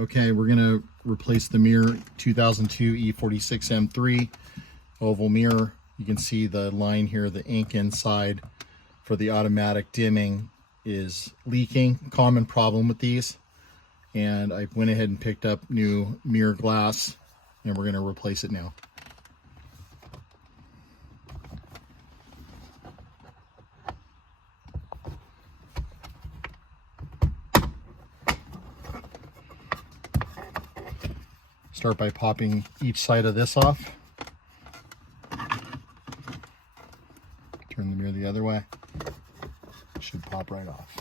Okay, we're gonna replace the mirror, 2002 E46 M3 oval mirror. You can see the line here, the ink inside for the automatic dimming is leaking. Common problem with these. And I went ahead and picked up new mirror glass, and we're gonna replace it now. Start by popping each side of this off. Turn the mirror the other way. It should pop right off.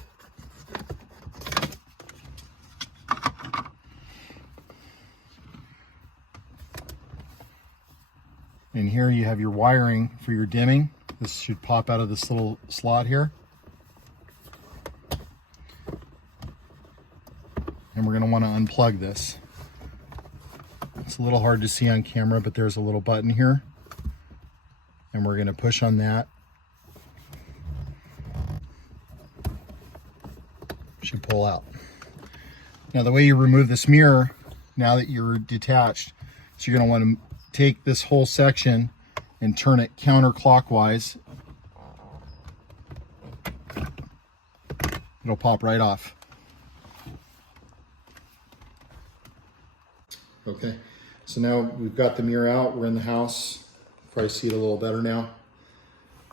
And here you have your wiring for your dimming. This should pop out of this little slot here. And we're going to want to unplug this. It's a little hard to see on camera, but there's a little button here. And we're going to push on that. Should pull out. Now the way you remove this mirror, now that you're detached, so you're going to want to take this whole section and turn it counterclockwise. It'll pop right off. Okay, so now we've got the mirror out, we're in the house. Probably see it a little better now.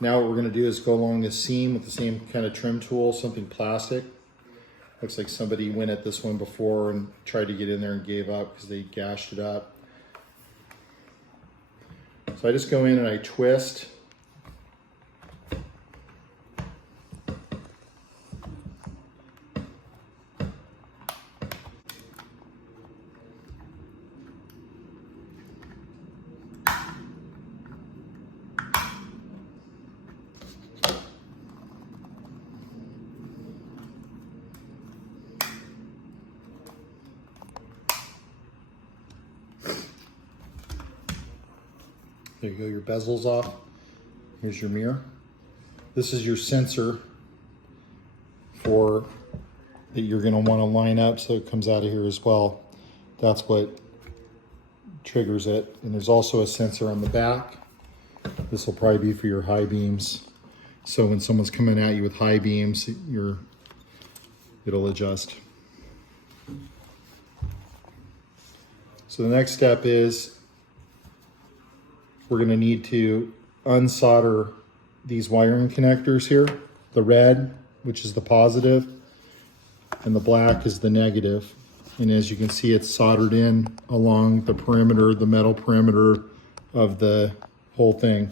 Now what we're gonna do is go along this seam with the same kind of trim tool, something plastic. Looks like somebody went at this one before and tried to get in there and gave up because they gashed it up. So I just go in and I twist. There you go, your bezel's off. Here's your mirror. This is your sensor for that you're gonna wanna line up so it comes out of here as well. That's what triggers it. And there's also a sensor on the back. This will probably be for your high beams. So when someone's coming at you with high beams, it'll adjust. So the next step is we're going to need to unsolder these wiring connectors here. The red, which is the positive, and the black is the negative. And as you can see, it's soldered in along the perimeter, the metal perimeter of the whole thing.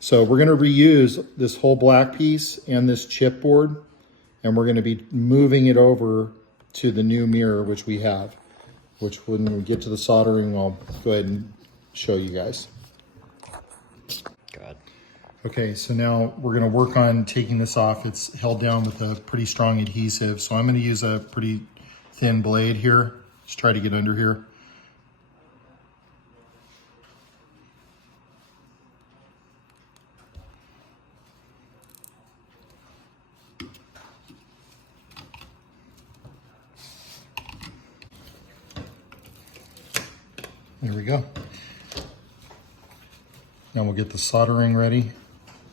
So we're going to reuse this whole black piece and this chipboard, and we're going to be moving it over to the new mirror, which we have, which when we get to the soldering, I'll go ahead and show you guys. God. Okay, so now we're gonna work on taking this off. It's held down with a pretty strong adhesive. So I'm gonna use a pretty thin blade here. Just try to get under here. There we go. Now we'll get the soldering ready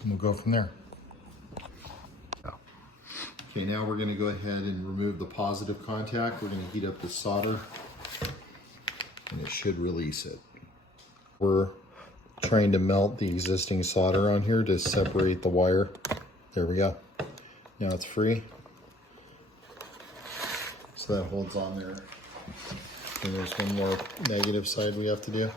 and we'll go from there. Okay, now we're gonna go ahead and remove the positive contact. We're gonna heat up the solder and it should release it. We're trying to melt the existing solder on here to separate the wire. There we go. Now it's free. So that holds on there. And there's one more negative side we have to do.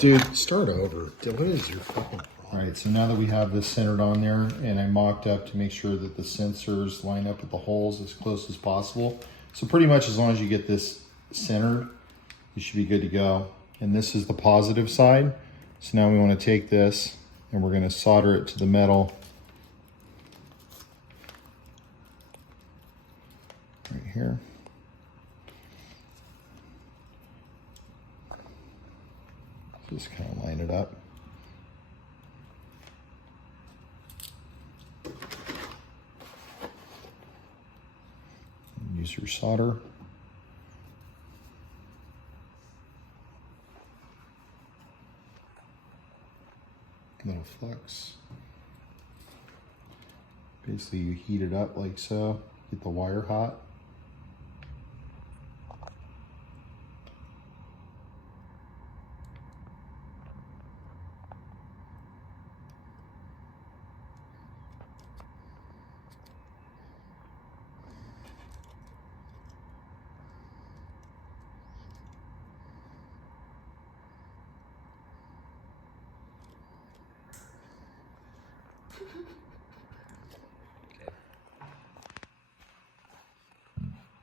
Dude, start over. What is your fucking problem? All right, so now that we have this centered on there and I mocked up to make sure that the sensors line up with the holes as close as possible. So pretty much as long as you get this centered, you should be good to go. And this is the positive side. So now we want to take this and we're going to solder it to the metal. Right here. Just kind of line it up. your solder. Little flux. Basically you heat it up like so, get the wire hot.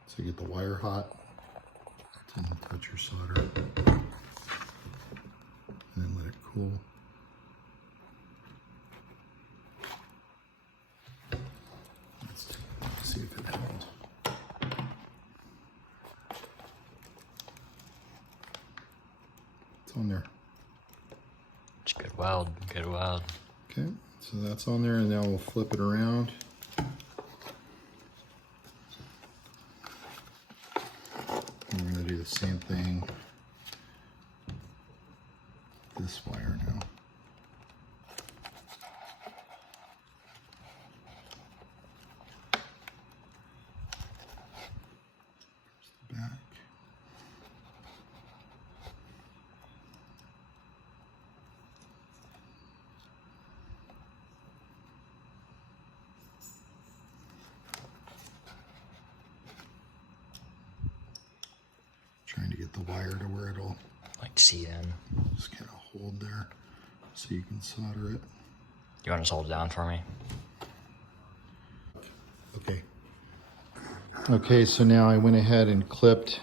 So you get the wire hot, then you touch your solder, and then let it cool. Let's see if it held. It's on there. It's good weld, good weld. Okay, so that's on there, and now we'll flip it around. We're going to do the same thing with this wire now. There's the back. Trying to get the wire to where it'll Like see in. just kind of hold there so you can solder it. You want to just hold it down for me? Okay. Okay, so now I went ahead and clipped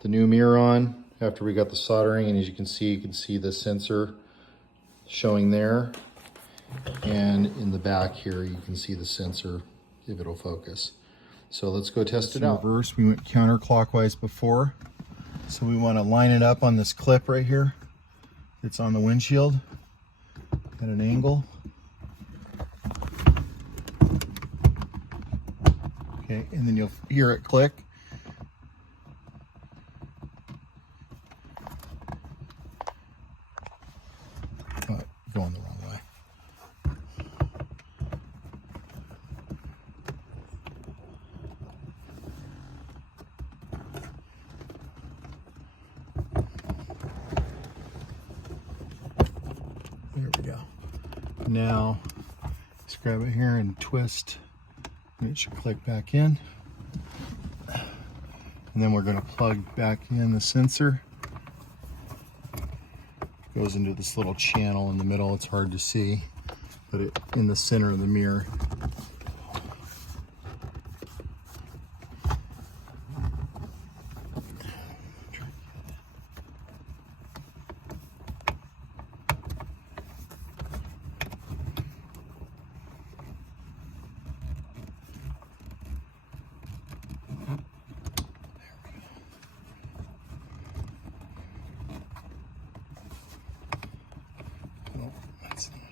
the new mirror on after we got the soldering, and as you can see the sensor showing there. And in the back here, you can see the sensor if it'll focus. So let's go test it out. Reverse, we went counterclockwise before. So we want to line it up on this clip right here. It's on the windshield at an angle. Okay, and then you'll hear it click. Oh, going the wrong way. There we go. Now, let's grab it here and twist. And it should click back in. And then we're going to plug back in the sensor. Goes into this little channel in the middle. It's hard to see, but it in the center of the mirror. Oh, that's not it.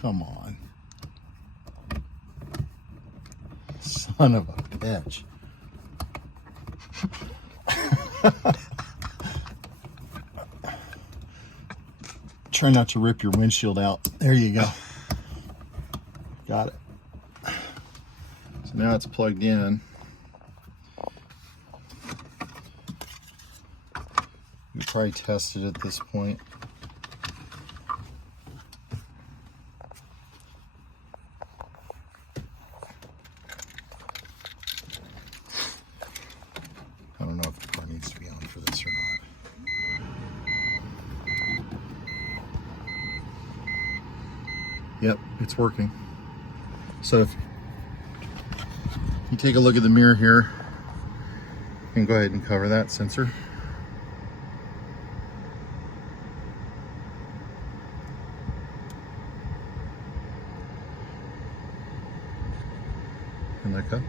Come on. Son of a bitch. Try not to rip your windshield out. There you go. Got it. So now it's plugged in. We probably test it at this point. I don't know if the car needs to be on for this or not. Yep, it's working. So if you take a look at the mirror here, And go ahead and cover that sensor. And let go.